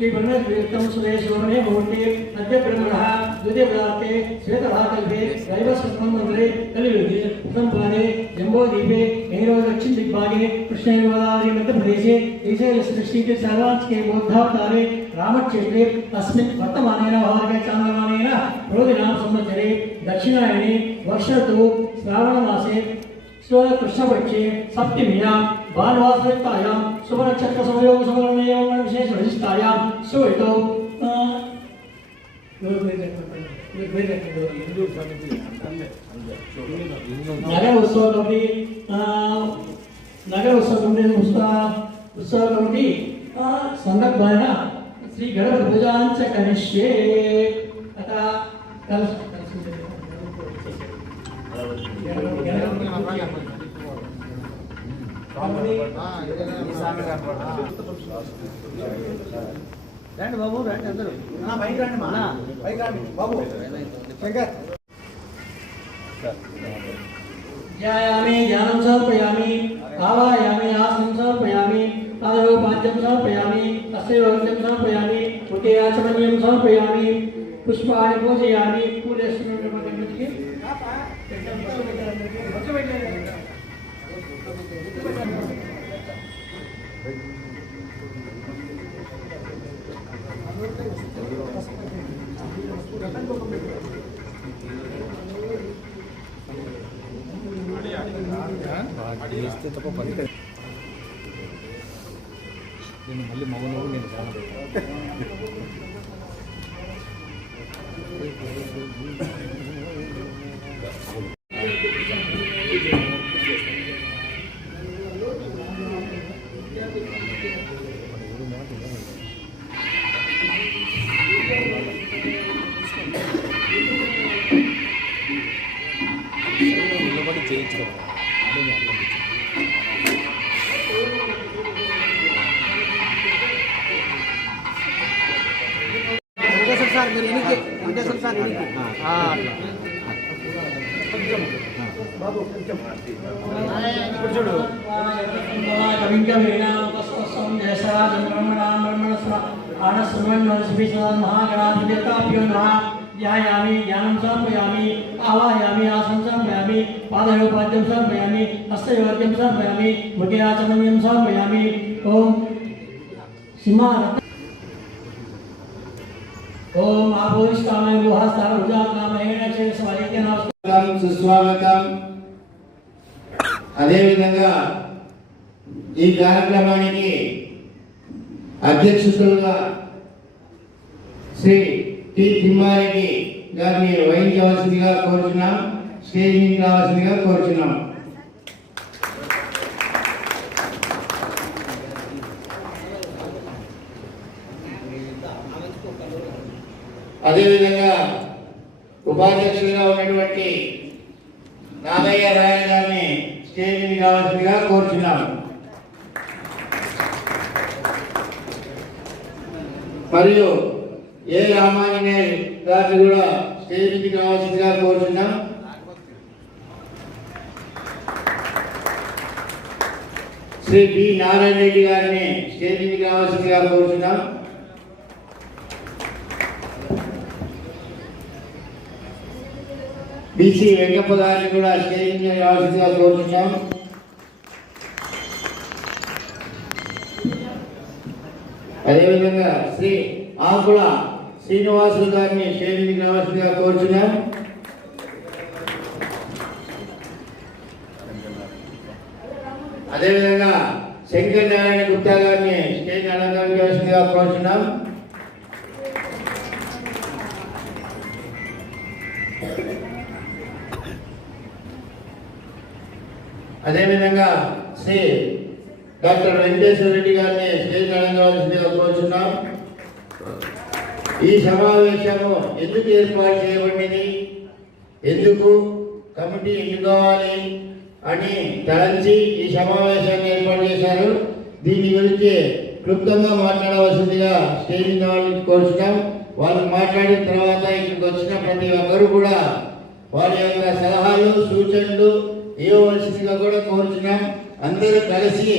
श्रीब्रह्मतीर्थं सुरेश्वरणे मुहूर्ते अद्य ब्रह्मणः द्वितीय पदार्थे श्वेतभाकल्पे दैवसत्त्वमन्त्रे कलियुगे उत्तमपादे जम्बोद्वीपे मेरो दक्षिण दिग्भागे कृष्णगोदावरी मध्यप्रदेशे ईशसृष्टिके सर्वांशके बौद्धावतारे रामक्षेत्रे अस्मिन् वर्तमानेन वार्गे चान्द्रमानेन प्रोदिनाम संवत्सरे दक्षिणायने वर्षऋतौ श्रावणमासे कृष्णपक्षे सप्तम्यां भानुवासरयुक्तायां शुभनक्षत्रसंयोग सुवर्णयोग विशेषविशिष्टायां सुऋतौ नगर उत्सव कमिटी संदर्भान श्री गणपति पूजांच करिष्ये अतः कल రండి బాబు రండి అందరూ పైకి రండి మా పైకి రండి బాబు శంకర్ ధ్యాయామి ధ్యానం సమర్పయామి ఆవాయామి ఆసనం సమర్పయామి పాదయోపాద్యం సమర్పయామి హస్తయోగ్యం సమర్పయామి ఉదయాచమనీయం సమర్పయామి పుష్పాయ పూజయామి పూజేశ్వరుని తప్ప పని నేను మళ్ళీ మౌనం నేను చేయించుకోవాలి సార్ మీరు ఎనికి వెంకటేశ్వర సార్ ఎనికి బాబు కొంచెం ఇప్పుడు చూడు ध्यायामि ज्ञानं समर्पयामि आवाहयामि आसनं समर्पयामि पादयोपाद्यं समर्पयामि हस्तयोग्यं समर्पयामि मुखे आचमनीयं समर्पयामि ओम सिंहा ओम आभूषितामय गुहास्तार उजातनामयेन चेसवालिके नमस्कारं सुस्वागतं అదే విధంగా ఈ కార్యక్రమానికి అధ్యక్షులుగా శ్రీ టి తిమ్మారెడ్డి గారిని వహించవలసిందిగా కోరుచున్నాం. స్టేజ్ మీద రావాల్సిందిగా కోరుచున్నాం. అదేవిధంగా ఉపాధ్యక్షులుగా ఉన్నటువంటి నాగయ్య రాయ్ గారిని స్టేజ్ మీద రావాల్సిందిగా కోరుచున్నాం. మరియు ఏ రామాంజనేయ గారిని కూడా స్టేజ్ మీదకి రావాల్సిందిగా కోరుచున్నాం. శ్రీ బి నారాయణ రెడ్డి గారిని స్టేజ్ మీదకి రావాల్సిందిగా కోరుచున్నాం. బిసి వెంకప్ప గారిని కూడా స్టేజ్ మీద రావాల్సిందిగా కోరుచున్నాం. అదేవిధంగా శ్రీ ఆకుల శ్రీనివాసులు గారిని స్టేజ్ మీదకి రావాల్సిందిగా కోరుచున్నాం. అదేవిధంగా శంకర్ నారాయణ గుప్తా గారిని స్టేజ్ అలంకరించవలసిందిగా కోరుచున్నాం. అదేవిధంగా శ్రీ డాక్టర్ వెంకటేశ్వర రెడ్డి గారిని స్టేజ్ అలంకరించవలసిందిగా కోరుచున్నాం. ఈ సమావేశము ఎందుకు ఏర్పాటు చేయబడింది, ఎందుకు కమిటీ ఎన్నుకోవాలి, అని తలంచి ఈ సమావేశాన్ని ఏర్పాటు చేశారు. దీని గురించి క్లుప్తంగా మాట్లాడవలసిందిగా స్టేజ్ మీద వాళ్ళని కోరుతున్నాం. వాళ్ళు మాట్లాడిన తర్వాత ఇక్కడికి వచ్చిన ప్రతి ఒక్కరు కూడా వారి యొక్క సలహాలు సూచనలు ఇవ్వవలసిందిగా కూడా కోరుతున్నాం. అందరూ కలిసి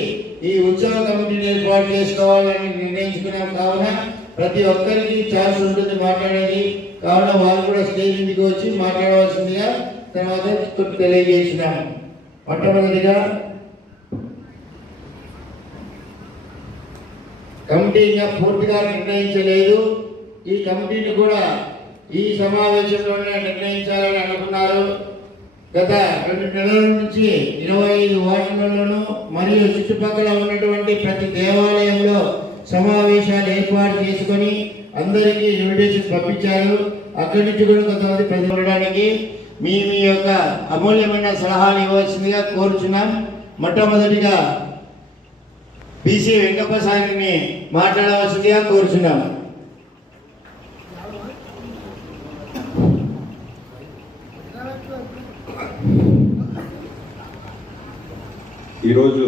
ఈ ఉత్సవ కమిటీని ఏర్పాటు చేసుకోవాలని నిర్ణయించుకున్నాం. కావున ప్రతి ఒక్కరికి ఛాన్స్ ఉంటుంది మాట్లాడేది. కావున వాళ్ళు కూడా స్టేజ్ మీదకి వచ్చి మాట్లాడవలసిందిగా తర్వాత తెలియజేసినాం. మొట్టమొదటిగా కమిటీ ఇంకా పూర్తిగా నిర్ణయించలేదు. ఈ కమిటీని కూడా ఈ సమావేశంలోనే నిర్ణయించాలని అనుకున్నారు. గత 2 నెలల నుంచి 25 వార్డులలోనూ మరియు చుట్టుపక్కల ఉన్నటువంటి ప్రతి దేవాలయంలో సమావేశాలు ఏర్పాటు చేసుకొని అందరికీ ఇన్విటేషన్ పంపించారు. అక్కడి నుంచి కూడా కొంతమంది ప్రజలు ఉండడానికి మీ యొక్క అమూల్యమైన సలహాలు ఇవ్వాల్సిందిగా కోరుచున్నాం. మొట్టమొదటిగా బీసీ వెంకప్పసారిని మాట్లాడవలసిందిగా కోరుచున్నాం. ఈరోజు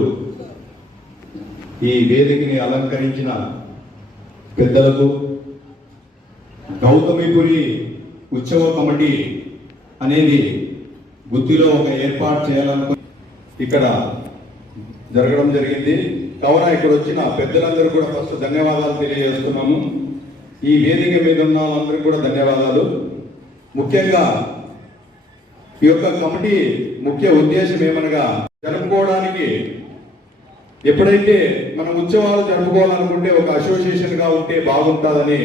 ఈ వేదికని అలంకరించిన పెద్దలకు, గౌతమిపురి ఉత్సవ కమిటీ అనేది గుత్తిలో ఒక ఏర్పాటు చేయాలనుకుని ఇక్కడ జరగడం జరిగింది. కావున ఇక్కడ వచ్చిన పెద్దలందరూ కూడా ఫస్ట్ ధన్యవాదాలు తెలియజేస్తున్నాము. ఈ వేదిక మీద ఉన్న వాళ్ళందరికీ కూడా ధన్యవాదాలు. ముఖ్యంగా ఈ యొక్క కమిటీ ముఖ్య ఉద్దేశం ఏమనగా, జరుపుకోవడానికి ఎప్పుడైతే మనం ఉత్సవాలు జరుపుకోవాలనుకుంటే ఒక అసోసియేషన్గా ఉంటే బాగుంటుందని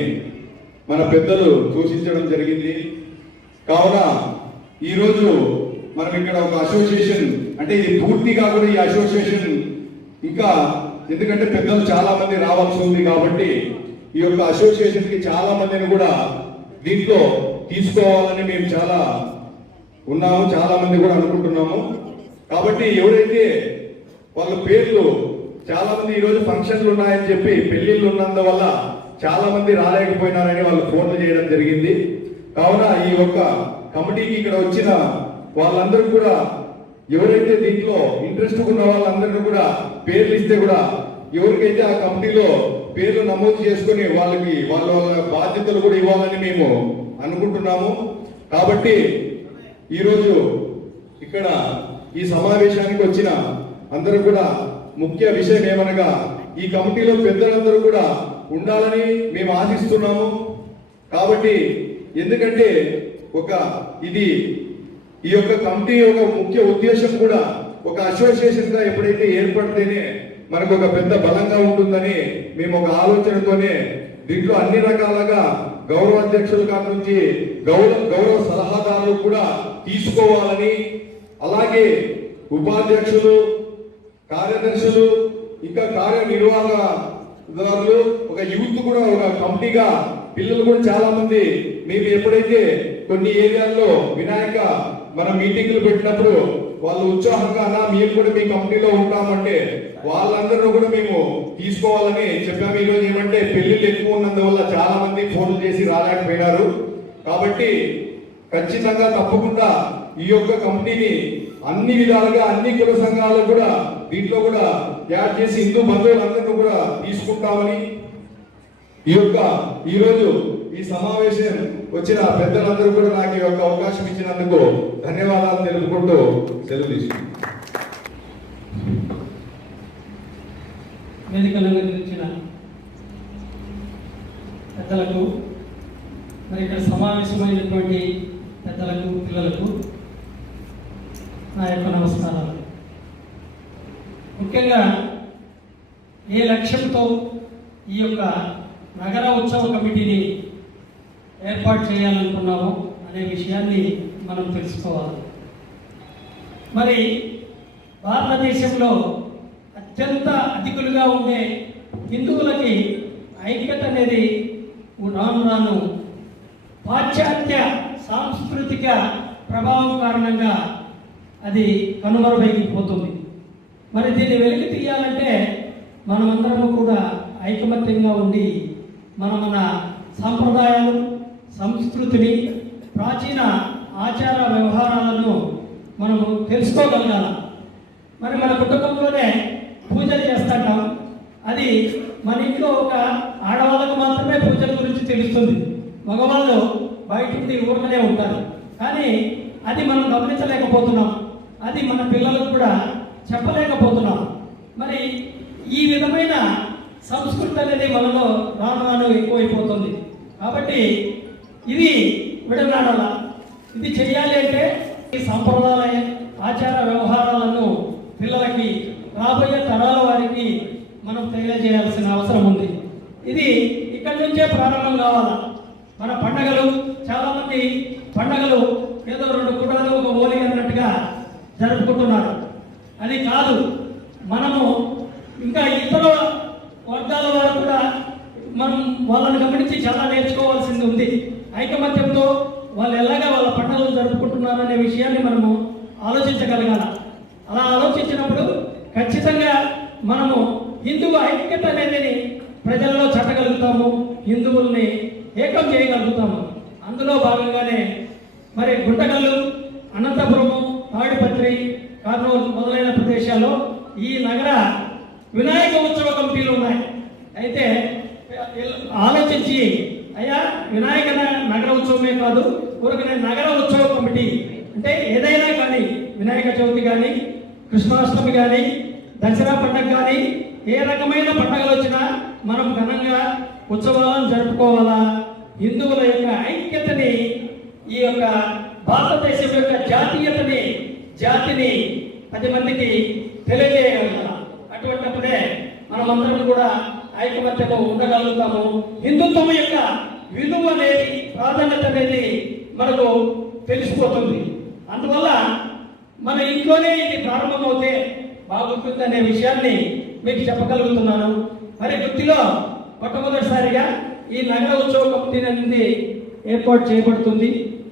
మన పెద్దలు సూచించడం జరిగింది. కావున ఈరోజు మనం ఇక్కడ ఒక అసోసియేషన్, అంటే ఇది పూర్తిగా కూడా ఈ అసోసియేషన్ ఇంకా, ఎందుకంటే పెద్దలు చాలా మంది రావాల్సి ఉంది కాబట్టి ఈ యొక్క అసోసియేషన్ కి చాలా మందిని కూడా దీంట్లో తీసుకోవాలని మేము చాలా ఉన్నాము, చాలా మంది కూడా అనుకుంటున్నాము. కాబట్టి ఎవరైతే వాళ్ళ పేర్లు, చాలా మంది ఈరోజు ఫంక్షన్లు ఉన్నాయని చెప్పి పెళ్లిళ్ళు ఉన్నందువల్ల చాలా మంది రాలేకపోయినారని వాళ్ళు ఫోన్లు చేయడం జరిగింది. కావున ఈ యొక్క కమిటీకి ఇక్కడ వచ్చిన వాళ్ళందరూ కూడా ఎవరైతే దీంట్లో ఇంట్రెస్ట్ ఉన్న వాళ్ళందరినీ కూడా పేర్లు ఇస్తే కూడా ఎవరికైతే ఆ కమిటీలో పేర్లు నమోదు చేసుకుని వాళ్ళకి వాళ్ళ బాధ్యతలు కూడా ఇవ్వాలని మేము అనుకుంటున్నాము. కాబట్టి ఈరోజు ఇక్కడ ఈ సమావేశానికి వచ్చిన అందరూ కూడా ముఖ్య విషయం ఏమనగా, ఈ కమిటీలో పెద్దలందరూ కూడా ఉండాలని మేము ఆశిస్తున్నాము. కాబట్టి ఎందుకంటే ఈ యొక్క కమిటీ ఒక ముఖ్య ఉద్దేశం కూడా ఒక అసోసియేషన్ గా ఎప్పుడైతే ఏర్పడితేనే మనకు ఒక పెద్ద బలంగా ఉంటుందని మేము ఒక ఆలోచనతోనే దీంట్లో అన్ని రకాలుగా గౌరవ అధ్యక్షుల కాడ నుంచి గౌరవ సలహాదారులు కూడా తీసుకోవాలని, అలాగే ఉపాధ్యక్షులు, కార్యదర్శులు, ఇంకా కార్యనిర్వాహకులు, ఒక యూత్ కూడా ఒక కమిటీగా పిల్లలు కూడా చాలా మంది, మేము ఎప్పుడైతే కొన్ని ఏరియాల్లో వినాయక మన మీటింగ్లు పెట్టినప్పుడు వాళ్ళు ఉత్సాహంగా మేము కూడా మీ కమిటీలో ఉంటామంటే వాళ్ళందరూ కూడా మేము తీసుకోవాలని చెప్పాము. ఈరోజు ఏమంటే పెళ్లిళ్ళు ఎక్కువ ఉన్నందువల్ల చాలా మంది ఫోన్లు చేసి రాలేకపోయినారు. కాబట్టి ఖచ్చితంగా తప్పకుండా ఈ యొక్క కమిటీని అన్ని విధాలుగా అన్ని కుల సంఘాలు కూడా దీంట్లో కూడా యాడ్ చేసి హిందూ బంధువులందరినీ కూడా తీసుకుంటామని ఈరోజు ఈ సమావేశం వచ్చిన పెద్దలందరూ కూడా నాకు ఈ యొక్క అవకాశం ఇచ్చినందుకు ధన్యవాదాలు తెలుపుకుంటూ సెలవు తీసుకుంటాను. వేదికలను నిర్వహించిన పెద్దలకు, మరి ఇక్కడ సమావేశమైనటువంటి పెద్దలకు, పిల్లలకు నా యొక్క నమస్కారాలు. ముఖ్యంగా ఏ లక్ష్యంతో ఈ యొక్క నగర ఉత్సవ కమిటీని ఏర్పాటు చేయాలనుకున్నామో అనే విషయాన్ని మనం తెలుసుకోవాలి. మరి భారతదేశంలో అత్యంత అధికులుగా ఉండే హిందువులకి ఐక్యత అనేది రాను రాను పాశ్చాత్య సాంస్కృతిక ప్రభావం కారణంగా అది కనుమరుగైపోతుంది. మరి దీన్ని వెలికి తీయాలంటే మనమందరము కూడా ఐకమత్యంగా ఉండి మన సాంప్రదాయాలు, సంస్కృతిని, ప్రాచీన ఆచార వ్యవహారాలను మనము తెలుసుకోగలగాలి. మరి మన కుటుంబంలోనే పూజలు చేస్తుంటాం. అది మన ఇంట్లో ఒక ఆడవాళ్ళకు మాత్రమే పూజల గురించి తెలుస్తుంది. మగవాళ్ళు బయట నుండి ఊరికనే ఉంటారు. కానీ అది మనం గమనించలేకపోతున్నాం. అది మన పిల్లలకు కూడా చెప్పలేకపోతున్నాం. మరి ఈ విధమైన సంస్కృతి అనేది మనలో రాను ఎక్కువైపోతుంది. కాబట్టి ఇది విడనాడాల. ఇది చేయాలి అంటే ఈ సంప్రదాయ ఆచార వ్యవహారాలను పిల్లలకి, రాబోయే తరాల వారికి మనం తెలియజేయాల్సిన అవసరం ఉంది. ఇది ఇక్కడి నుంచే ప్రారంభం కావాలా. మన పండగలు, చాలామంది పండగలు ఏదో 2 కుటుంబాలు ఒక ఓలి అన్నట్టుగా జరుపుకుంటున్నారు. అది కాదు. మనము ఇంకా ఇతర వర్గాల వారు కూడా మనం వాళ్ళని గమనించి చాలా నేర్చుకోవాల్సింది ఉంది. ఐకమత్యంతో వాళ్ళు ఎలాగా వాళ్ళ పండుగలు జరుపుకుంటున్నారనే విషయాన్ని మనము ఆలోచించగలగాల. అలా ఆలోచించినప్పుడు ఖచ్చితంగా మనము హిందువు ఐక్యత అనేది ప్రజల్లో చట్టగలుగుతాము, హిందువుల్ని ఏకం చేయగలుగుతాము. అందులో భాగంగానే మరి గుంటకల్లు, అనంతపురము, తాడిపత్రి, కర్నూలు మొదలైన ప్రదేశాల్లో ఈ నగర వినాయక ఉత్సవ కమిటీలు ఉన్నాయి. అయితే ఆలోచించి అయ్యా వినాయక నగర ఉత్సవమే కాదు, ఊరికనే నగర ఉత్సవ కమిటీ అంటే ఏదైనా కానీ వినాయక చవితి కానీ, కృష్ణాష్టమి కానీ, దసరా పండుగ కానీ, ఏ రకమైన పండుగలు వచ్చినా మనం ఘనంగా ఉత్సవాలను జరుపుకోవాలా. హిందువుల యొక్క ఐక్యతని, ఈ యొక్క భారతదేశం యొక్క జాతిని 10 మందికి తెలియజేయగలగాలి. అటువంటిప్పుడే మనమందరం కూడా ఐకమత్యతో ఉండగలుగుతాము. హిందుత్వం యొక్క విలువ అనేది, ప్రాధాన్యత అనేది మనకు తెలిసిపోతుంది. అందువల్ల మన ఇంట్లోనే ఇది ప్రారంభమవుతే బాగుంటుంది అనే విషయాన్ని మీకు చెప్పగలుగుతున్నాను. మరి గుత్తిలో మొట్టమొదటిసారిగా ఈ నగర ఉత్సవ కమిటీ అనేది ఏర్పాటు చేయబడుతుంది.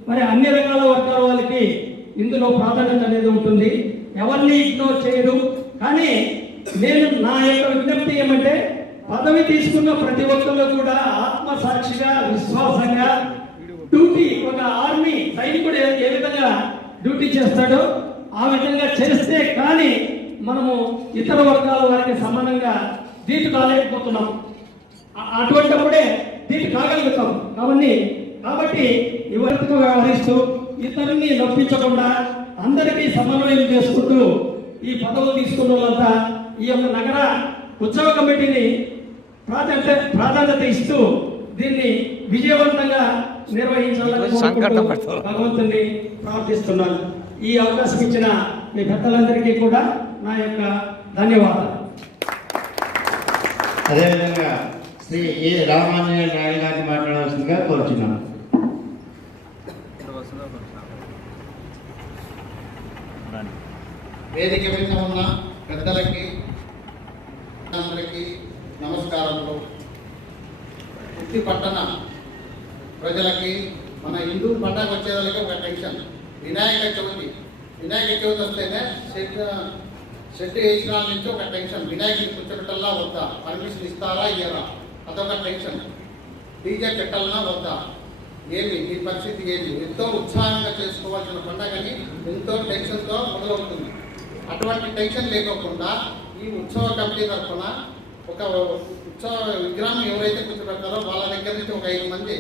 మరి అన్ని రకాల వర్గాల వాళ్ళకి ఇందులో ప్రాధాన్యత అనేది ఉంటుంది. ఎవరిని ఇగ్నోర్ చేయరు. కానీ నేను నా యొక్క విజ్ఞప్తి ఏమంటే, పదవి తీసుకున్న ప్రతి ఒక్కరు కూడా ఆత్మసాక్షిగా, విశ్వాసంగా డ్యూటీ, ఒక ఆర్మీ సైనికుడు ఏ విధంగా డ్యూటీ చేస్తాడో ఆ విధంగా చేస్తే కానీ మనము ఇతర వర్గాల వారికి సమానంగా దీటు కాలేకపోతున్నాం. అటువంటిప్పుడే దీటు కాగలుగుతాం. కాబట్టి ఎవరితో వ్యవహరిస్తూ ఇతరుల్ని నొప్పించకుండా అందరికీ సమన్వయం చేసుకుంటూ ఈ పదవులు తీసుకున్న వాళ్ళంతా ఈ యొక్క నగర ఉత్సవ కమిటీని ప్రాధాన్యత ఇస్తూ దీన్ని విజయవంతంగా నిర్వహించాలని భగవంతుని ప్రార్థిస్తున్నాను. ఈ అవకాశం ఇచ్చిన మీ పెద్దలందరికీ కూడా నా యొక్క ధన్యవాదాలు. అదేవిధంగా శ్రీ ఏ రామాంజనేయ నాయుడు గారిని మాట్లాడాల్సిందిగా కోరుచున్నాను. వేదిక మీద ఉన్న పెద్దలకి అందరికీ నమస్కారములు. గుత్తి పట్టణ ప్రజలకి మన హిందూ పండుగ వచ్చేదానికి ఒక టెన్షన్. వినాయక చవితి వస్తేనే షెడ్ వేసిన నుంచి ఒక టెన్షన్. వినాయకుని కూర్చోబెట్టల్లా వద్దా, పర్మిషన్ ఇస్తారా ఇయ్యరా, అదొక టెన్షన్. డీజే పెట్టాలన్నా వద్దా, ఏమి ఈ పరిస్థితి ఏమి. ఎంతో ఉత్సాహంగా చేసుకోవాల్సిన పండుగని ఎంతో టెన్షన్తో మొదలవుతుంది. అటువంటి టెన్షన్ లేకోకుండా ఈ ఉత్సవ కమిటీ తరఫున ఒక ఉత్సవ విగ్రహం ఎవరైతే కూర్చోబెడతారో వాళ్ళ దగ్గర నుంచి ఒక 5 మంది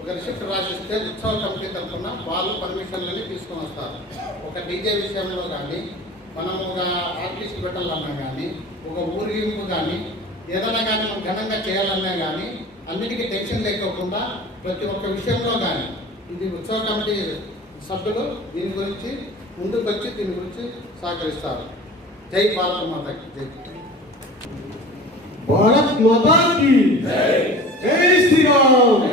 ఒక రిసిప్ట్ రాసిస్తే ఉత్సవ కమిటీ తరఫున వాళ్ళు పర్మిషన్లని తీసుకొని వస్తారు. ఒక డీజే విషయంలో కానీ, మనం ఒక ఆర్టిస్ట్ పెట్టాలన్నా కానీ, ఒక ఊరేగింపు కానీ, ఏదైనా కానీ మనం ఘనంగా చేయాలన్నా కానీ అన్నిటికీ టెన్షన్ లేకోకుండా ప్రతి ఒక్క విషయంలో కానీ ఇది ఉత్సవ కమిటీ సభ్యులు దీని గురించి ముందుకు వచ్చి దీని గురించి సహకరిస్తారు. జై భారత మాతాకి జై. భారత్ మాతాకి జై శ్రీరామ్,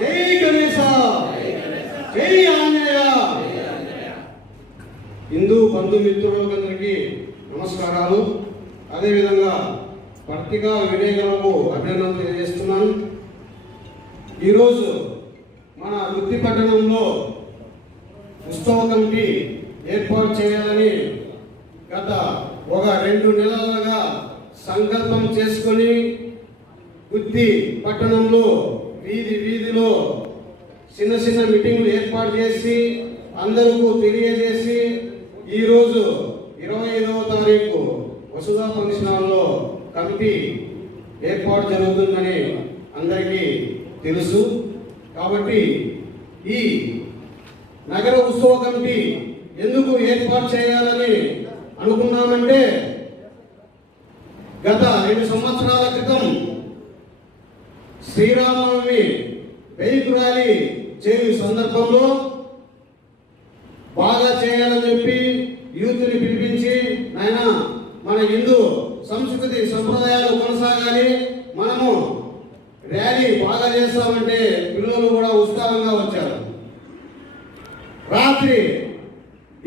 జై గణేశ, జై ఆంజనేయ. హిందూ బంధుమిత్రులందరికీ నమస్కారాలు. అదేవిధంగా పత్రికా విలేకరులకు అభినందనలు తెలియజేస్తున్నాను. ఈరోజు మన గుత్తి పట్టణంలో ఉత్సవ కమిటీ ఏర్పాటు చేయాలని గత ఒక 2 నెలలుగా సంకల్పం చేసుకొని గుత్తి పట్టణంలో వీధిలో చిన్న మీటింగ్లు ఏర్పాటు చేసి అందరికీ తెలియజేసి ఈరోజు 25వ తారీఖు వసుధా ఫంక్షన్ హాల్లో కమిటీ ఏర్పాటు జరుగుతుందని అందరికీ తెలుసు. కాబట్టి ఈ నగర ఉత్సవ కమిటీ ఎందుకు ఏర్పాటు చేయాలని అనుకున్నామంటే, గత 2 సంవత్సరాల క్రితం శ్రీరామనవమి బైక్ ర్యాలీ చేయు సందర్భంలో బాగా చేయాలని చెప్పి యూత్ని పిలిపించి, నాయన మన హిందూ సంస్కృతి సంప్రదాయాలు కొనసాగాలి, మనము ర్యాలీ బాగా చేస్తామంటే పిల్లలు కూడా ఉత్సాహంగా వచ్చారు. రాత్రి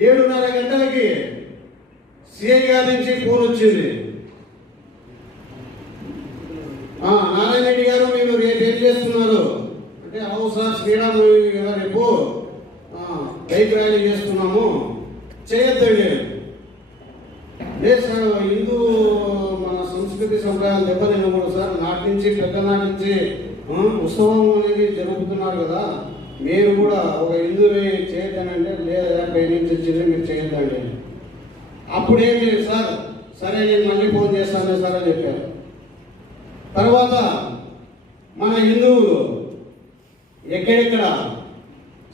7:30 గంటలకి సిఐ గారి నుంచి ఫోన్ వచ్చింది. నారాయణ రెడ్డి గారు, మీరు రేపు ఏం చేస్తున్నారు అంటే, అవును సార్ శ్రీరామనవమి కదా రేపు బైక్ ర్యాలీ చేస్తున్నాము, చేయొద్దండి. లేదు సార్, హిందూ మన సంస్కృతి సంప్రదాయాలు దెబ్బతినకూడదు సార్, నాటి నుంచి పెద్దనాటి నుంచి ఉత్సవం అనేది జరుపుతున్నారు కదా, మీరు కూడా ఒక హిందువుని చేయొద్దనంటే, లేదా పై నుంచి వచ్చింది మీరు చేయొద్దండి. అప్పుడేం లేదు సార్, సరే నేను మళ్ళీ ఫోన్ చేస్తాను సార్ అని చెప్పారు. తర్వాత మన హిందువులు ఎక్కడెక్కడ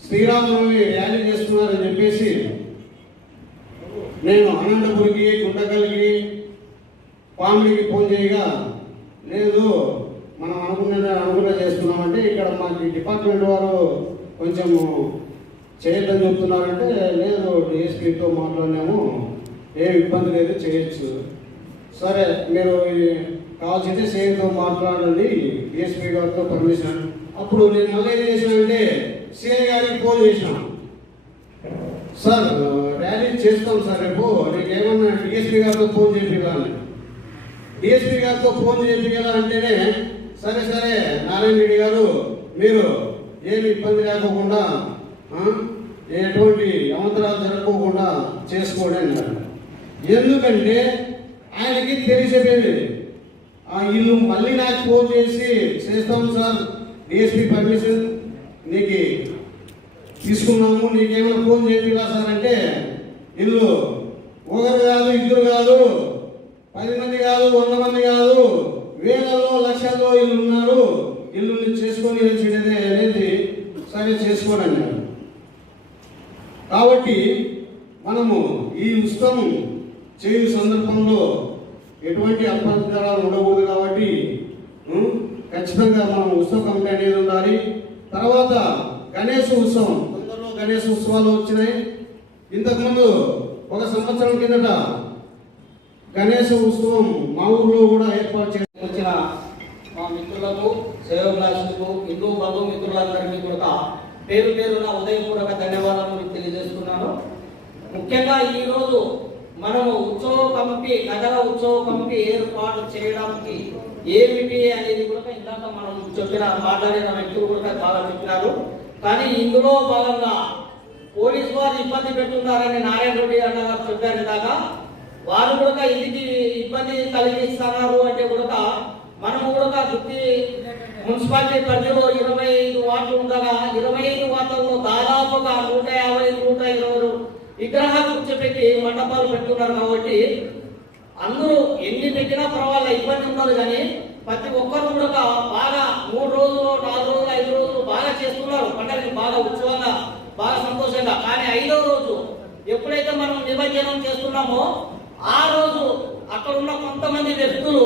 శ్రీరామనవమి ర్యాలీ చేస్తున్నారని చెప్పేసి నేను అనంతపురికి, గుంటకల్కి, పామిడికి ఫోన్ చేయగా, లేదు మనం అనుకున్న చేస్తున్నామంటే, ఇక్కడ మాకు డిపార్ట్మెంట్ వారు కొంచెం చేయొద్దని చెప్తున్నారంటే, లేదు డిఎస్పీతో మాట్లాడినాము, ఏం ఇబ్బంది లేదు చేయొచ్చు. సరే మీరు కావాల్సింటే సేమ్తో మాట్లాడండి డిఎస్పీ గారితో పర్మిషన్. అప్పుడు నేను మళ్ళీ ఏం చేసినానంటే సిఐ గారికి ఫోన్ చేసినాను. సార్ ర్యాలీ చేస్తాం సార్ రేపు, నీకు ఏమన్నా డిఎస్పీ గారితో ఫోన్ చేయాలని. డిఎస్పీ గారితో ఫోన్ చేయాలంటేనే, సరే సరే నారాయణ రెడ్డి గారు, మీరు ఏమి ఇబ్బంది లేకోకుండా ఎటువంటి అవంతరాలు జరగకోకుండా చేసుకోండి అన్నారు. ఎందుకంటే ఆయనకి తెలిసిపోయింది, వీళ్ళు మళ్ళీ నాకు ఫోన్ చేసి చేస్తాం సార్, డిఎస్పీ పర్మిషన్ నీకు తీసుకున్నాము, నీకేమైనా ఫోన్ చేయాలా సార్ అంటే, వీళ్ళు ఒకరు కాదు, ఇద్దరు కాదు, 10 మంది కాదు, 100 మంది కాదు, వేలలో లక్షల్లో వీళ్ళు ఉన్నారు, వీళ్ళు చేసుకొని వెళ్ళేది అనేది సరే చేసుకోండి అన్నారు. కాబట్టి మనము ఈ ఉత్సవం చేయు సందర్భంలో ఎటువంటి అభ్యంతరాలు ఉండకూడదు. కాబట్టి ఖచ్చితంగా మనం ఉత్సవ కమిటీ అనేది ఉండాలి. తర్వాత గణేష్ ఉత్సవం, తొందరలో గణేష్ ఉత్సవాలు వచ్చినాయి. ఇంతకుముందు 1 సంవత్సరం కిందట గణేష్ ఉత్సవం మా ఊర్లో కూడా ఏర్పాటు చేయడం. వచ్చిన మా మిత్రులకు, సేవకులకు, హిందూ బంధుమిత్రులందరికీ కూడా పేరు పేరున ఉదయపూర్వక ధన్యవాదాలు తెలియజేస్తున్నాను. ముఖ్యంగా ఈరోజు మనము ఉత్సవ కమిటీ, నగర ఉత్సవ కమిటీ ఏర్పాటు చేయడానికి ఏమిటి అనేది కూడా ఇందాక మనం మాట్లాడిన వ్యక్తులు కూడా బాగా చెప్పినారు. కానీ ఇందులో భాగంగా పోలీసు వారు ఇబ్బంది పెట్టున్నారని నారాయణ రెడ్డి అన్నగారు చెప్పారు ఇందాక. వారు కూడా ఇంటికి ఇబ్బంది కలిగిస్తున్నారు అంటే కూడా మనము కూడా గుర్తి మున్సిపాలిటీ పరిధిలో 25 వార్డులు ఉండగా 25 వార్డుల్లో దాదాపుగా 150-120 విగ్రహాలు కూర్చోబెట్టి మండపాలు పెట్టున్నారు. కాబట్టి అందరూ ఎన్ని పెట్టినా పర్వాలేదు, ఇబ్బంది ఉండదు. కానీ ప్రతి ఒక్కరు కూడా బాగా 3 రోజులు, 4 రోజులు, 5 రోజులు బాగా చేస్తున్నారు పండుగని, బాగా ఉత్సవంగా, బాగా సంతోషంగా. కానీ 5వ రోజు ఎప్పుడైతే మనం నిమజ్జనం చేస్తున్నామో ఆ రోజు అక్కడ ఉన్న కొంతమంది వ్యక్తులు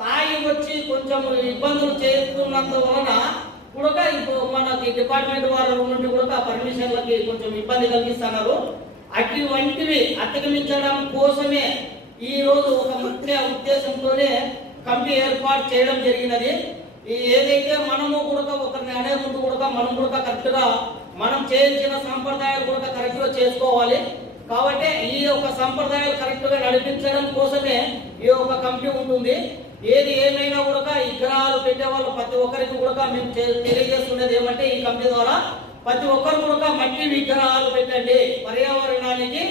తాగి వచ్చి కొంచెం ఇబ్బందులు చేస్తున్నందువలన కూడా ఇప్పుడు మనకి డిపార్ట్మెంట్ వారి నుండి కూడా పర్మిషన్లకి కొంచెం ఇబ్బంది కలిగిస్తున్నారు. అటువంటివి అధిగమించడం కోసమే ఈ రోజు ఒక ముఖ్య ఉద్దేశంతోనే కమిటీ ఏర్పాటు చేయడం జరిగినది. ఏదైతే మనము కూడా ఒకరిని అనే ముందు కూడా మనం కూడా కరెక్ట్ గా మనం చేయించిన సంప్రదాయాలు కూడా కరెక్ట్ గా చేసుకోవాలి. కాబట్టి ఈ యొక్క సంప్రదాయాలు కరెక్ట్ గా నడిపించడం కోసమే ఈ యొక్క కమిటీ ఉంటుంది. ఏది ఏమైనా కూడా విగ్రహాలు పెట్టే వాళ్ళు ప్రతి ఒక్కరికి కూడా మేము తెలియజేస్తున్నది ఏమంటే, ఈ కమిటీ ద్వారా ప్రతి ఒక్కరు కూడా మట్టి విగ్రహాలు పెట్టండి, పర్యావరణానికి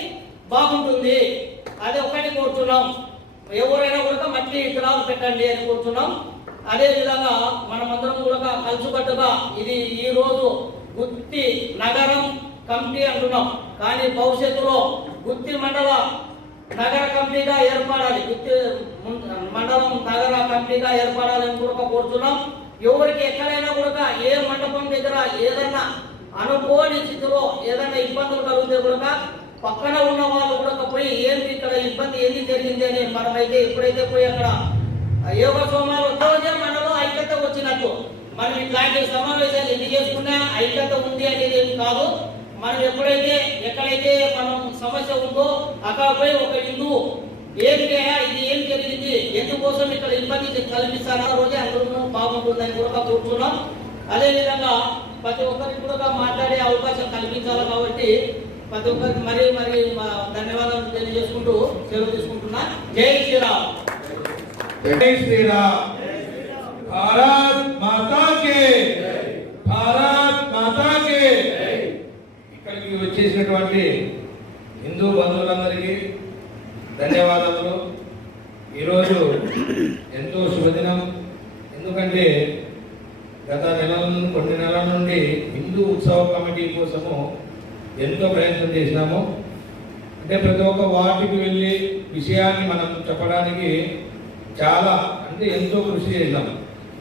బాగుంటుంది, అది ఒకటి కోరుతున్నాం. ఎవరైనా కూడా మట్టి విగ్రహాలు పెట్టండి అని కోరుతున్నాం. అదే విధంగా మనమందరం కూడా కలిసికట్టుగా ఇది ఈ రోజు గుత్తి నగరం కమిటీ అంటున్నాం. కానీ భవిష్యత్తులో గుత్తి మండల నగర కమిటీగా ఏర్పడాలి, మండలం నగర కమిటీగా ఏర్పడాలని కూడా కోరుతున్నాం. ఎవరికి ఎక్కడైనా కూడా ఏ మండపం దగ్గర ఏదైనా అనుకోని స్థితిలో ఏదైనా ఇబ్బందులు కలిగితే కూడా పక్కన ఉన్న వాళ్ళు కూడా పోయి ఏంటి ఇక్కడ ఇబ్బంది ఏంది జరిగింది అని మనమైతే ఎప్పుడైతే పోయి అక్కడ యోగ సోమాలు రోజే మనలో ఐక్యత వచ్చినట్టు. మనం ఇట్లాంటి సమావేశాలు ఎన్ని చేసుకున్నా ఐక్యత ఉంది అనేది ఏమి కాదు. మనం ఎక్కడైతే మనం సమస్య ఉందో అక్కడ పోయి ఒక హిందూ ఏంటి ఇది ఏం జరిగింది, ఎందుకోసం ఇక్కడ ఇబ్బంది కల్పిస్తారో రోజే అందరూ బాగుంటుందని కూడా కూర్చున్నాం. అదేవిధంగా ప్రతి ఒక్కరికి కూడా మాట్లాడే అవకాశం కల్పించాలి కాబట్టి ప్రతి ఒక్కరికి మరీ ధన్యవాదాలు తెలియజేసుకుంటూ సెలవు తీసుకుంటున్నా. జై శ్రీరామ్. జై శ్రీరామ్. భారత్ మాతా కే, భారత్ మాతా కే. ఇక్కడికి వచ్చేసినటువంటి హిందూ బంధువులందరికీ ధన్యవాదములు. ఈరోజు ఎంతో శుభదినం. ఎందుకంటే గత కొన్ని నెలల నుండి హిందూ ఉత్సవ కమిటీ కోసము ఎంతో ప్రయత్నం చేసినాము. అంటే ప్రతి ఒక్క వార్డుకి వెళ్ళి విషయాన్ని మనం చెప్పడానికి చాలా ఎంతో కృషి చేసినాం.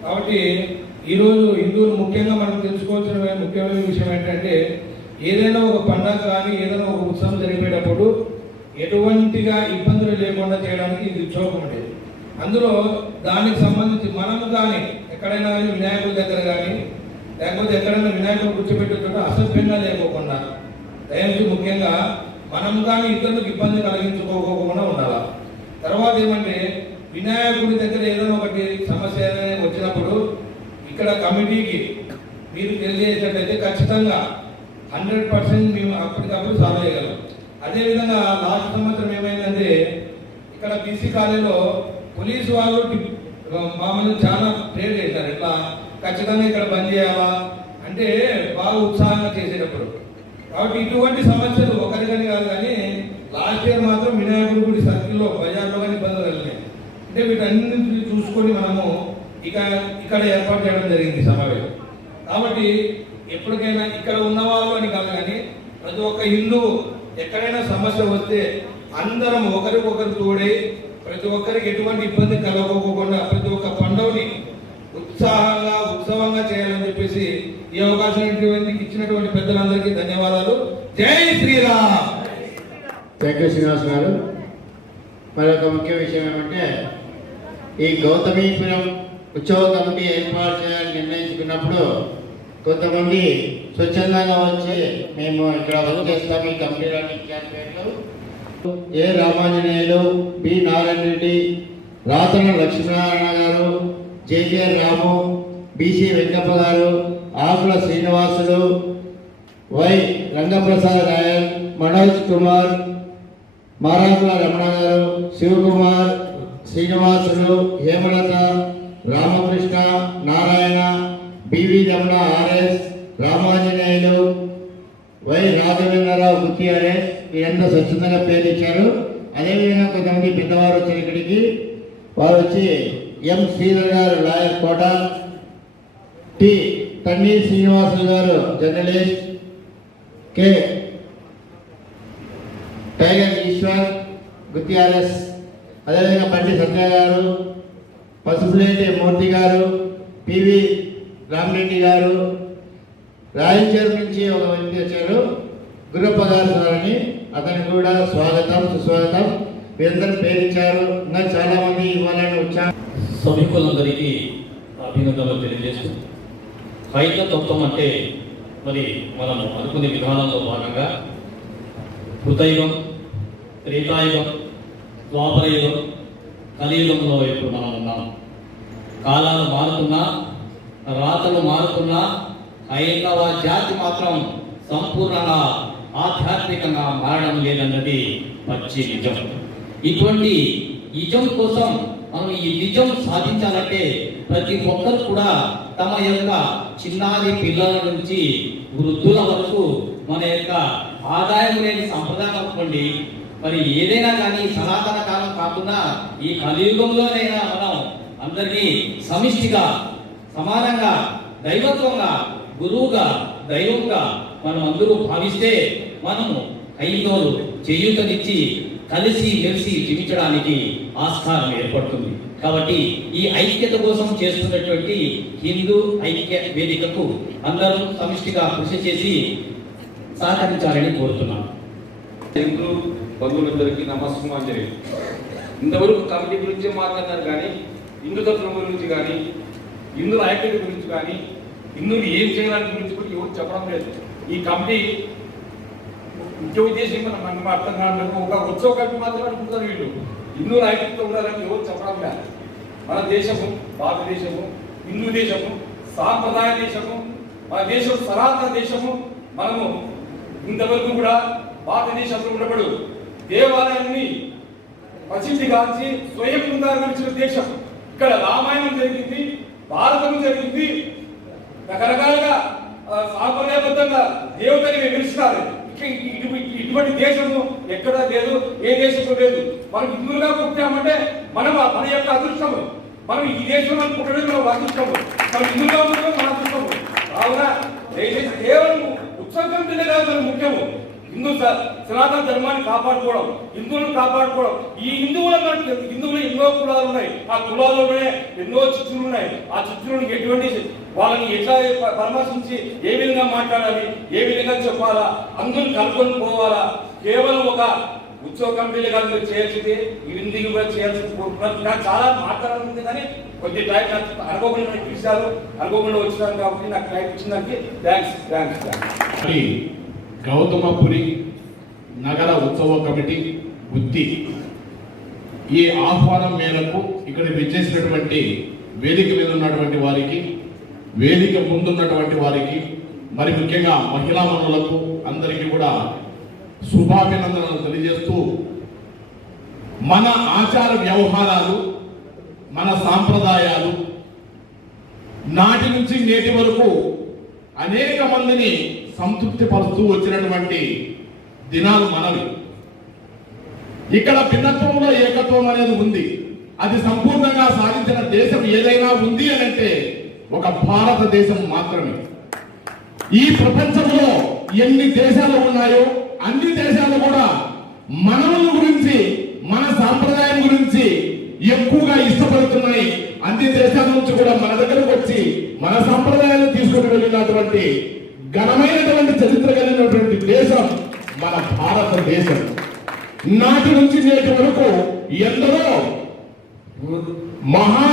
కాబట్టి ఈరోజు హిందువులు ముఖ్యంగా మనం తెలుసుకోవాల్సిన ముఖ్యమైన విషయం ఏంటంటే ఏదైనా ఒక పండుగ కానీ ఏదైనా ఒక ఉత్సవం జరిపేటప్పుడు ఎటువంటిగా ఇబ్బందులు లేకుండా చేయడానికి ఇది ఉత్సవ కమిటీ. అందులో దానికి సంబంధించి మనము కానీ ఎక్కడైనా కానీ వినాయకుల దగ్గర కానీ లేకపోతే ఎక్కడైనా వినాయకులు కూర్చోబెట్టేటప్పుడు అసభ్యంగా లేకోకుండా దయచేసి ముఖ్యంగా మనం కానీ ఇతరులకు ఇబ్బంది కలిగించుకోకుండా ఉండాలి. తర్వాత ఏమంటే వినాయకుడి దగ్గర ఏదైనా ఒకటి సమస్య ఏదైనా వచ్చినప్పుడు ఇక్కడ కమిటీకి మీరు తెలియజేసినట్లయితే ఖచ్చితంగా 100% మేము అప్పటికప్పుడు సాల్వ్ చేయగలం. అదేవిధంగా లాస్ట్ సంవత్సరం ఏమైందంటే ఇక్కడ బీసీ కాలేజీలో పోలీసు వాళ్ళు మామూలు చాలా ప్రేర్ చేశారు. ఇట్లా ఖచ్చితంగా ఇక్కడ బంద్ చేయాలా అంటే బాగా ఉత్సాహంగా చేసేటప్పుడు. కాబట్టి ఇటువంటి సమస్యలు ఒకరికని కాదు, కానీ లాస్ట్ ఇయర్ మాత్రం వినాయకుడి గుడి సర్కిల్లో బజార్లో కానీ ఇబ్బందులు కలిగినాయి. అంటే వీటన్నింటినీ చూసుకొని మనము ఇక్కడ ఏర్పాటు చేయడం జరిగింది సమావేశం. కాబట్టి ఎప్పటికైనా ఇక్కడ ఉన్నవాళ్ళు అని కాదు, కానీ ప్రతి ఒక్క హిందువు ఎక్కడైనా సమస్య వస్తే అందరం ఒకరికొకరు తోడై ప్రతి ఒక్కరికి ఎటువంటి ఇబ్బంది కలగకోకుండా ప్రతి ఒక్క పండుగని ఉత్సాహంగా ఉత్సవంగా చేయాలని చెప్పేసి ఈ అవకాశం ఇచ్చినటువంటి పెద్దలందరికీ ధన్యవాదాలు. జై శ్రీరామ్. థ్యాంక్ యూ శ్రీనివాస్ గారు. మరొక ముఖ్య విషయం ఏమంటే ఈ గౌతమీపురం ఉత్సవ కమిటీ ఏర్పాటు చేయాలని నిర్ణయించుకున్నప్పుడు కొంతమంది స్వచ్ఛందంగా వచ్చి మేము ఇక్కడ వర్క్ చేస్తాం ఈ కమిటీలోని పేర్లు ఏ రామాంజనేయులు, బి నారాయణ రెడ్డి, రాతన లక్ష్మీనారాయణ గారు, జేకే రాము, బిసి వెంకప్ప గారు, ఆకుల శ్రీనివాసులు, వై రంగప్రసాద్ రాయల్, మనోజ్ కుమార్, మారాకుల రమణ గారు, Shivakumar, Srinivasulu, Hemalatha, Ramakrishna, Narayana, BV Ramana RS, Ramanjaneyulu, why Raghavendra Rao Gutti RS వీరంతా స్వచ్ఛందంగా పేరు ఇచ్చారు. అదేవిధంగా కొంతమంది పెద్దవారు వచ్చారు ఇక్కడికి. వారు వచ్చి ఎం శ్రీధర్ గారు లాయర్ కోట, టి తన్నీర్ శ్రీనివాసులు గారు జర్నలిస్ట్, కె టైగర్ ఈశ్వర్ గుత్తి ఆర్ఎస్, అదేవిధంగా పండి సత్య గారు, పసుపులేటి మూర్తి గారు, పివి రామరెడ్డి గారు, రాయచూరు నుంచి ఒక వ్యక్తి వచ్చారు గురప్ప గారు అని, అతనికి కూడా స్వాగతం సుస్వాగతం. వీరందరూ పేరిచ్చారు. ఇంకా చాలా మంది ఇవ్వాలని వచ్చారు. సభికులందరికీ అభినందనలు తెలియజేస్తూ హైతత్వం అంటే మరి మనం అనుకునే విధానంలో భాగంగా కృతయుగం, త్రేతాయుగం, ద్వాపరయుగం, కలియుగంలో ఇప్పుడు మనం ఉన్నాం. కాలాలు మారుతున్నా, రాతలు మారుతున్నా, హైందవ జాతి మాత్రం సంపూర్ణంగా ఆధ్యాత్మికంగా మారడం లేదన్నది పచ్చి నిజం. ఇటువంటి నిజం కోసం మనం ఈ నిజం సాధించాలంటే ప్రతి ఒక్కరు కూడా తమ యొక్క చిన్నారి పిల్లల నుంచి వృద్ధుల వరకు మన యొక్క ఆదాయం లేని సంప్రదాయం అనుకోండి, మరి ఏదైనా కానీ సనాతన కాలం కాకుండా ఈ కలియుగంలోనైనా మనం అందరినీ సమిష్టిగా సమానంగా దైవత్వంగా గురువుగా దైవంగా మనం అందరూ భావిస్తే మనము హైందవులు చేయూతనిచ్చి కలిసి మెలిసి జీవించడానికి ఆస్కారం ఏర్పడుతుంది. కాబట్టి ఈ ఐక్యత కోసం చేస్తున్నటువంటి హిందూ ఐక్య వేదికకు అందరూ సమిష్టిగా కృషి చేసి సహకరించాలని కోరుతున్నాను. హిందూ బంధువులందరికీ నమస్కారం. ఇంతవరకు కమిటీ గురించి మాట్లాడినారు కానీ హిందుత్వం గురించి కానీ హిందువుల ఐక్యత గురించి కానీ హిందువులు ఏం చేయాలని గురించి కూడా ఎవరు చెప్పడం లేదు. ఈ కమిటీ ముఖ్య ఉద్దేశం మనకు అర్థం కావడం ఒక ఉత్సవ కమిటీ మాత్రమే అనుకుంటారు వీళ్ళు. హిందువుల ఐక్యత ఉండాలని ఎవరు చెప్పడం లేదు. మన దేశము భారతదేశము హిందూ దేశము సాంప్రదాయ దేశము, మన దేశం సనాతన దేశము. మనము ఇంతవరకు కూడా భారతదేశంలో ఉన్నప్పుడు దేవాలయాన్ని ప్రసిద్ధిగాంచి స్వయంగా గెలిచిన దేశం. ఇక్కడ రామాయణం జరిగింది, భారతం జరిగింది, రకరకాలుగా సాంప్రదాయబద్ధంగా దేవతని పిలుస్తున్నారు. ఇటువంటి దేశము ఎక్కడా లేదు, ఏ దేశంలో లేదు. మనం హిందువులుగా పుట్టామంటే మన యొక్క అదృష్టము. మనం ఈ దేశంలో పుట్టడం మన అదృష్టము. మనం హిందువుగా ఉండడం మన అదృష్టము. కావున దయచేసి కేవలం ఉత్సవం కాదు ముఖ్యము. హిందూ సనాతన ధర్మాన్ని కాపాడుకోవడం, హిందువులను కాపాడుకోవడం. ఈ హిందువులు ఎన్నో కులాలు ఉన్నాయి. ఆ కులాల్లోనే ఎన్నో చిచ్చులు ఉన్నాయి. ఆ చిచ్చులను ఎటువంటి వాళ్ళని ఎట్లా పరామర్శించి ఏ విధంగా మాట్లాడాలి, ఏ విధంగా చెప్పాలా, అందరూ కలుపుకొని పోవాలా. కేవలం ఒక ఉత్సవ కమిటీలు కాదు మీరు చేయాల్సింది, ఇవన్నీ కూడా చేయాల్సింది కోరుకున్నాను. నాకు చాలా మాట్లాడాలని కానీ కొద్ది టైం నాకు అనుకోకుండా పిలిచారు, అనుకోకుండా వచ్చినాను కాబట్టి నాకు టైం ఇచ్చిన దానికి థ్యాంక్స్. గౌతమపురి నగర ఉత్సవ కమిటీ గుత్తి ఈ ఆహ్వానం మేరకు ఇక్కడ విచ్చేసినటువంటి వేదిక మీద ఉన్నటువంటి వారికి, వేదిక ముందున్నటువంటి వారికి, మరి ముఖ్యంగా మహిళా మనులకు అందరికీ కూడా శుభాభినందనలు తెలియజేస్తూ, మన ఆచార వ్యవహారాలు, మన సాంప్రదాయాలు నాటి నుంచి నేటి వరకు అనేక మందిని సంతృప్తి పరుస్తూ వచ్చినటువంటి దినాలు మనవి. ఇక్కడ భిన్నత్వంలో ఏకత్వం అనేది ఉంది. అది సంపూర్ణంగా సాధించిన దేశం ఏదైనా ఉంది అని అంటే ఒక భారతదేశం మాత్రమే. ఈ ప్రపంచంలో ఎన్ని దేశాలు ఉన్నాయో అన్ని దేశాలు కూడా మనవుల గురించి, మన సాంప్రదాయం గురించి ఎక్కువగా ఇష్టపడుతున్నాయి. అన్ని దేశాల నుంచి కూడా మన దగ్గరకు వచ్చి మన సాంప్రదాయాన్ని తీసుకుని వెళ్ళినటువంటి ఘనమైనటువంటి చరిత్ర కలిగినటువంటి దేశం మన భారతదేశం. నాటి నుంచి నేటి వరకు ఎందరో మహా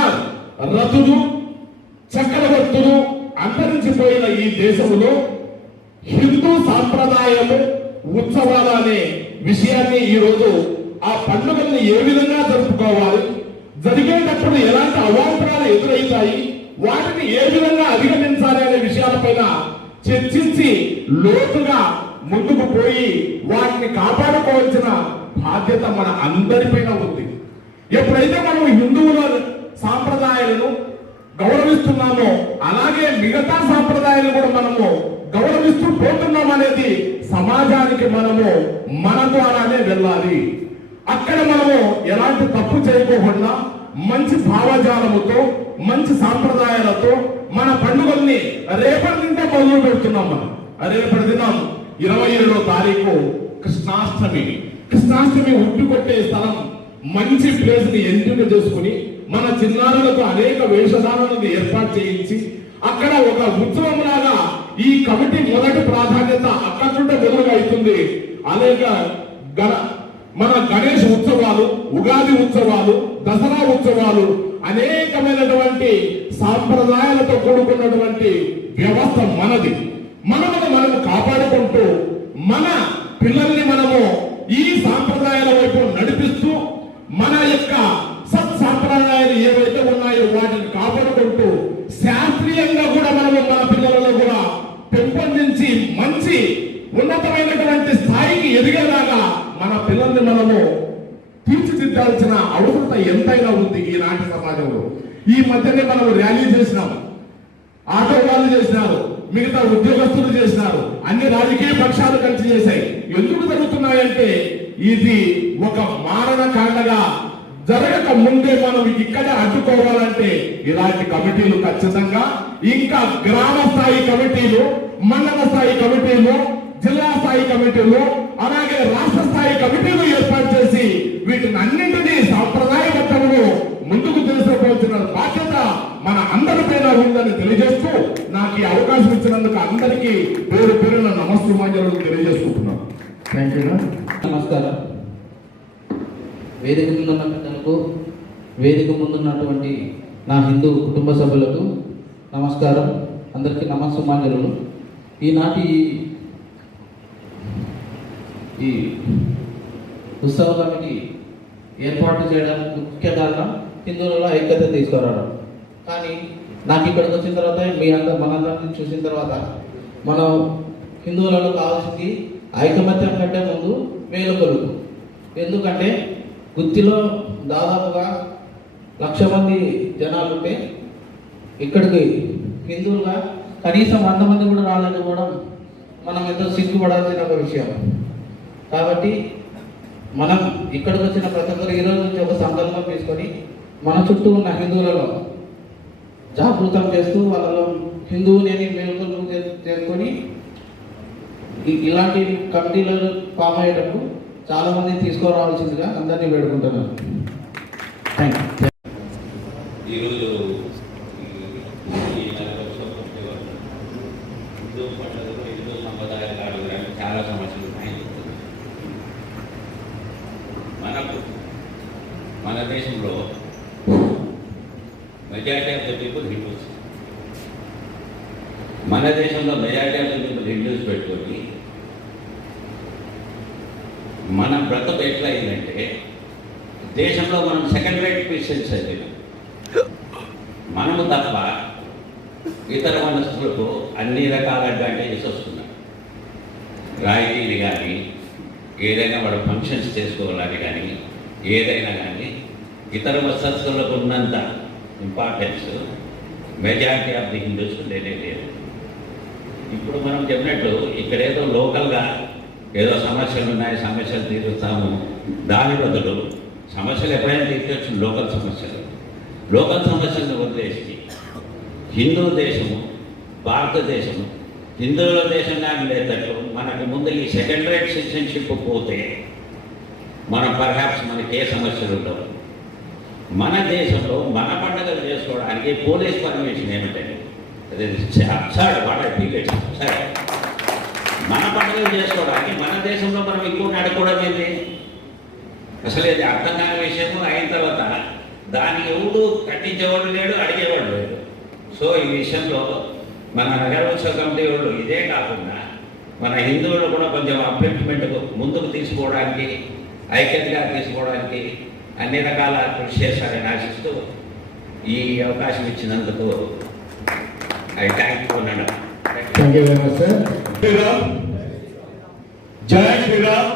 రథులు, చక్రవర్తులు అంతరించిపోయిన ఈ దేశంలో హిందూ సాంప్రదాయము, ఉత్సవాలు అనే విషయాన్ని ఈరోజు ఆ పండుగల్ని ఏ విధంగా జరుపుకోవాలి, జరిగేటప్పుడు ఎలాంటి అవాంతరాలు ఎదురవుతాయి, వాటిని ఏ విధంగా అధిగమించాలి అనే విషయాలపైన చర్చించి లోతుగా ముందుకు పోయి వాటిని కాపాడుకోవాల్సిన బాధ్యత మన అందరిపైన ఉంది. ఎప్పుడైతే మనం హిందువుల సాంప్రదాయాలను గౌరవిస్తున్నామో అలాగే మిగతా సాంప్రదాయాలు కూడా మనము గౌరవిస్తూ పోతున్నాం అనేది సమాజానికి మనము మన ద్వారానే వెళ్ళాలి. అక్కడ మనము ఎలాంటి తప్పు చేయకోకుండా మంచి భావజాలముతో, మంచి సాంప్రదాయాలతో మన పండుగల్ని రేపటి నుండే మొదలు పెడుతున్నాం. మనం రేపటి దినం 27వ తారీఖు కృష్ణాష్టమి. కృష్ణాష్టమి ఉట్టు కొట్టే స్థలం, మంచి ప్లేస్ ని ఎంపిక చేసుకుని మన చిన్నారులకు అనేక వేషధారణలను ఏర్పాటు చేయించి అక్కడ ఒక ఉత్సవం లాగా ఈ కమిటీ మొదటి ప్రాధాన్యత అక్కడి నుండి మొదలుగవుతుంది. అనేక మన గణేష్ ఉత్సవాలు, ఉగాది ఉత్సవాలు, దసరా ఉత్సవాలు అనేకమైనటువంటి సాంప్రదాయాలతో కూడుకున్నటువంటి వ్యవస్థ మనది. మనము కాపాడుకుంటూ మన పిల్లల్ని మనము ఈ సాంప్రదాయాల వైపు నడిపిస్తూ మన యొక్క సత్సాంప్రదాయాలు ఏవైతే ఉన్నాయో వాటిని కాపాడుకుంటూ శాస్త్రీయంగా కూడా మనము మన పిల్లలలో కూడా పెంపొందించి మంచి ఉన్నతమైనటువంటి స్థాయికి ఎదిగేలాగా మన పిల్లల్ని మనము తీర్చిదిద్దాల్సిన అవసరత ఎంతైనా ఉంది ఈనాటి సమాజంలో. ఈ మధ్యనే మనం ర్యాలీ చేసినాం, ఆటో వాళ్ళు చేసినారు, మిగతా ఉద్యోగస్తులు చేసినారు, అన్ని రాజకీయ పక్షాలు కలిసి చేశాయి. ఎందుకు జరుగుతున్నాయంటే ఇది ఒక మారణకాండగా జరగక ముందే మనం ఇక్కడ అడ్డుకోవాలంటే ఇలాంటి కమిటీలు ఖచ్చితంగా, ఇంకా గ్రామ స్థాయి కమిటీలు, మండల స్థాయి కమిటీలు, జిల్లా స్థాయి కమిటీలు, అలాగే రాష్ట్ర స్థాయి కమిటీలు ఏర్పాటు చేసి ఉందని తెలియజేస్తూ నాకు ఈ అవకాశం ఇచ్చినందుకు అందరికీ పేరు పేరున నమస్సుమాంజలు తెలియజేసుకుంటున్నాను. Thank you. నమస్కారం. వేదిక ముందున్న పెద్దలకు, వేదిక ముందున్నటువంటి నా హిందూ కుటుంబ సభ్యులకు నమస్కారం. అందరికీ నమస్సుమాంజలు. ఈనాటి ఈ ఉత్సవ కమిటీ ఏర్పాటు చేయడానికి ముఖ్య కారణం హిందువులలో ఐక్యత తీసుకురావడం. కానీ నాకు ఇక్కడికి వచ్చిన తర్వాత మనందరినీ చూసిన తర్వాత మనం హిందువులలో కావాల్సింది ఐకమత్యం కంటే ముందు వేడుకలు. ఎందుకంటే గుత్తిలో దాదాపుగా 1,00,000 మంది జనాలు ఉంటే ఇక్కడికి హిందువులుగా కనీసం 100 మంది కూడా రాలేకపోవడం మనం ఎంతో సిగ్గుపడాల్సిన ఒక విషయం. కాబట్టి మనం ఇక్కడికి వచ్చిన ప్రతి ఒక్కరు ఈరోజు నుంచి ఒక సంకల్పం తీసుకొని మన చుట్టూ ఉన్న హిందువులలో జాగృతం చేస్తూ వాళ్ళలో హిందువుని వేడుకలు చేసుకొని ఇలాంటి కమిటీలను ఫామ్ అయ్యేటప్పుడు చాలా మంది తీసుకురావాల్సిందిగా అందరినీ వేడుకుంటున్నాను. Thank you. ఈరోజు హిందూ పండుగలు, హిందూ సంప్రదాయాలు చాలా సమస్యలు ఉన్నాయి. మన దేశంలో majority of the people Hindus. మన దేశంలో majority of the people Hindus పెట్టుకొని మన బ్రతుకు ఎట్లా అయిందంటే దేశంలో మనం సెకండ్ రేట్ క్రిస్టియన్స్ అయిపోయినాం. మనము తప్ప ఇతర మనస్తులకు అన్ని రకాల అడ్వాంటేజెస్ వస్తున్నాయి. రాయితీలు కానీ, ఏదైనా వాడు ఫంక్షన్స్ చేసుకోవాలని కానీ, ఏదైనా కానీ ఇతర మతస్థులకు ఉన్నంత importance majority of the Hindus లేనే లేదు. ఇప్పుడు మనం చెప్పినట్టు ఇక్కడేదో లోకల్గా ఏదో సమస్యలు ఉన్నాయి, సమస్యలు తీరుస్తాము, దాని బదులు సమస్యలు ఎప్పుడైనా తీర్చవచ్చు. లోకల్ సమస్యలను వదిలేసి హిందూ దేశము, భారతదేశము హిందువుల దేశంగా లేదట్లు మనకి ముందు ఈ సెకండ్ రేట్ సిటిజన్షిప్ పోతే మనం పర్హాప్స్ మనకి ఏ సమస్యలు ఉండవు. మన దేశంలో మన పండుగలు చేసుకోవడానికి పోలీస్ పర్మిషన్ ఏమిటండి? సరే, మన పండుగలు చేసుకోవడానికి మన దేశంలో మనం ఇంకోటి అడగకూడదు ఏంటి? అసలు ఇది అర్థం కాని విషయము. అయిన తర్వాత దాన్ని ఎవడు కట్టించేవాడు లేడు, అడిగేవాడు లేడు. సో ఈ విషయంలో మన నగరోత్సవ కమిటీ వాళ్ళు ఇదే కాకుండా మన హిందువులు కూడా కొంచెం అప్లిఫ్ట్మెంట్ ముందుకు తీసుకోవడానికి, ఐక్యతగా తీసుకోవడానికి అన్ని రకాల కృషి చేస్తారని ఆశిస్తూ ఈ అవకాశం ఇచ్చినందుకు ఐ థ్యాంక్ యూ అన్నాడు. Thank you very much sir. జై శ్రీరామ్.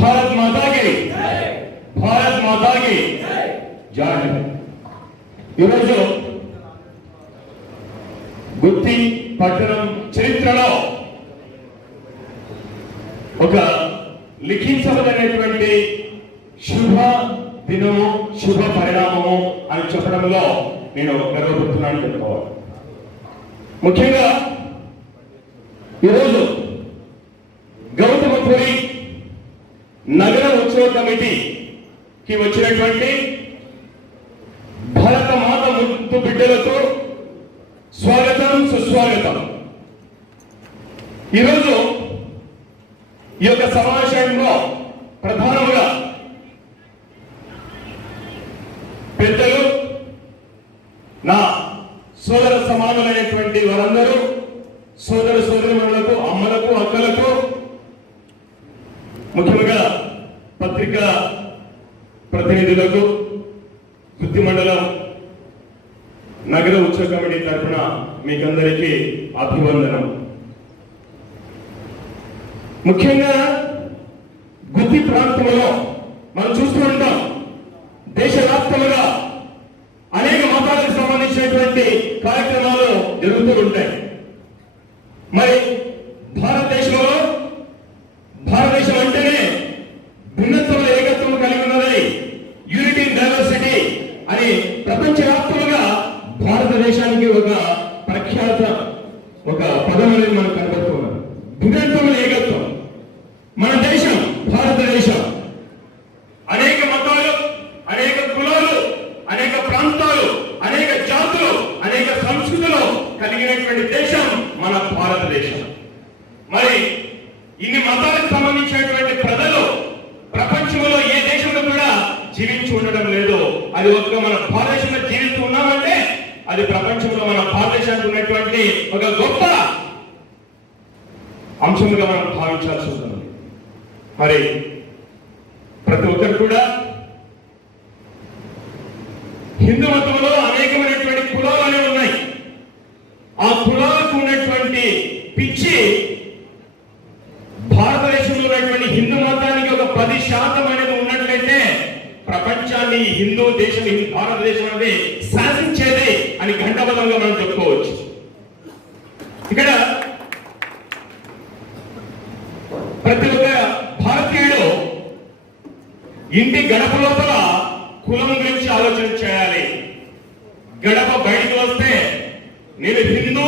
భారత్ మాతాకి, భారత్ మాతాకి జై. ఈరోజు గుత్తి పట్టణం చరిత్రలో ఒక లిఖించబడినటువంటి శుభ దినము, శుభ పరిణామము అని చెప్పడంలో నేను గర్వపడుతున్నాను చెప్పుకోవాలి. ముఖ్యంగా ఈరోజు గౌతమపురి నగర ఉత్సవ కమిటీకి వచ్చినటువంటి భారత మాత ముద్దు బిడ్డలతో స్వాగతం, సుస్వాగతం. ఈరోజు ఈ యొక్క సమావేశంలో ప్రధానంగా పెద్దలు, నా సోదర సమానులైనటువంటి వారందరూ, సోదర సోదరిమణులకు, అమ్మలకు, అక్కలకు, ముఖ్యంగా పత్రికా ప్రతినిధులకు, గుత్తి మండలం నగర ఉత్సవ కమిటీ తరఫున మీకందరికీ అభివందనం. ముఖ్యంగా గుత్తి ప్రాంతంలో మనం చూస్తూ ఉంటాం, దేశవ్యాప్తంగా అనేక మతాలకు సంబంధించినటువంటి కార్యక్రమాలు జరుగుతూ ఉంటాయి. మరి భారతదేశంలో, భారతదేశం అంటేనే భిన్నత్వంలో ఏకత్వం కలిగి ఉన్నది, యూనిటీ ఇన్ డైవర్సిటీ అని ప్రపంచవ్యాప్తంగా భారతదేశానికి ఒక ప్రఖ్యాత ఒక పదం అనేది మనకు కనబడుతున్నది. భిన్నత్వంలో ఏకత్వం. మన దేశం భారతదేశం అనేక మతాలు, అనేక కులాలు, అనేక ప్రాంతాలు, అనేక జాతులు కలిగినటువంటి దేశం మన భారతదేశం. మరి ఇన్ని మతాలకు సంబంధించినటువంటి ప్రజలు ప్రపంచంలో ఏ దేశంలో కూడా జీవించి ఉండడం లేదు. అది ఒక్క మన భారతదేశంలో జీవిస్తూ ఉన్నామంటే అది ప్రపంచంలో మన భారతదేశానికి ఉన్నటువంటి ఒక గొప్ప అంశంగా మనం భావించాల్సి ఉంటుంది. మరి ప్రతి ఒక్కరు కూడా హిందూ మతంలో అనేకమైనటువంటి కులాలు అనేవి ఉన్నాయి. ఆ కులాలకు ఉన్నటువంటి పిచ్చి భారతదేశంలో ఉన్నటువంటి హిందూ మతానికి ఒక 10% అనేది ఉన్నట్లయితే ప్రపంచాన్ని హిందూ దేశం భారతదేశం అనేది శాసించేది అని ఘంటాబద్ధంగా మనం చెప్పుకోవచ్చు. ఇక్కడ ప్రతి ఒక్క భారతీయుడు ఇంటి గడప లోపల కులం గురించి ఆలోచన చేయాలి. గడప బయటకు వస్తే నేను హిందూ,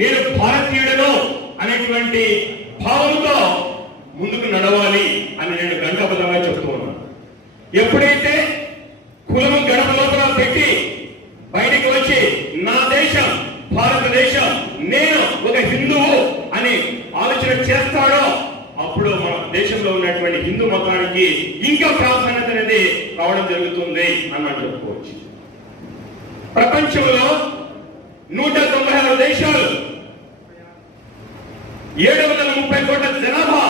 నేను భారతీయుడను అనేటువంటి భావంతో ముందుకు నడవాలి అని నేను గంటబద్ధంగా చెప్తూ ఉన్నాను. ఎప్పుడైతే కులం గడప లోపల పెట్టి బయటికి వచ్చి నా దేశం భారతదేశం, నేను ఒక హిందువు అని ఆలోచన చేస్తాడో అప్పుడు మన దేశంలో ఉన్నటువంటి హిందూ మతానికి ఇంకా ప్రాధాన్యత అనేది రావడం జరుగుతుంది అని చెప్పుకోవచ్చు. ప్రపంచంలో 196 దేశాలు, 730 కోట్ల జనాభా,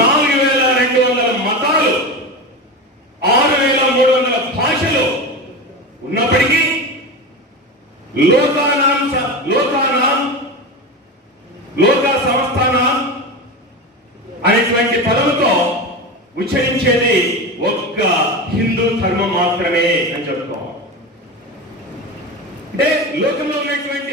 4200 మతాలు, 6300 భాషలు ఉన్నప్పటికీ లోకా సంస్థానం అనేటువంటి పదవుతో ఉచ్చరించేది ఒక్క హిందూ ధర్మం మాత్రమే అని చెప్పుకోవాలి. అంటే లోకంలో ఉన్నటువంటి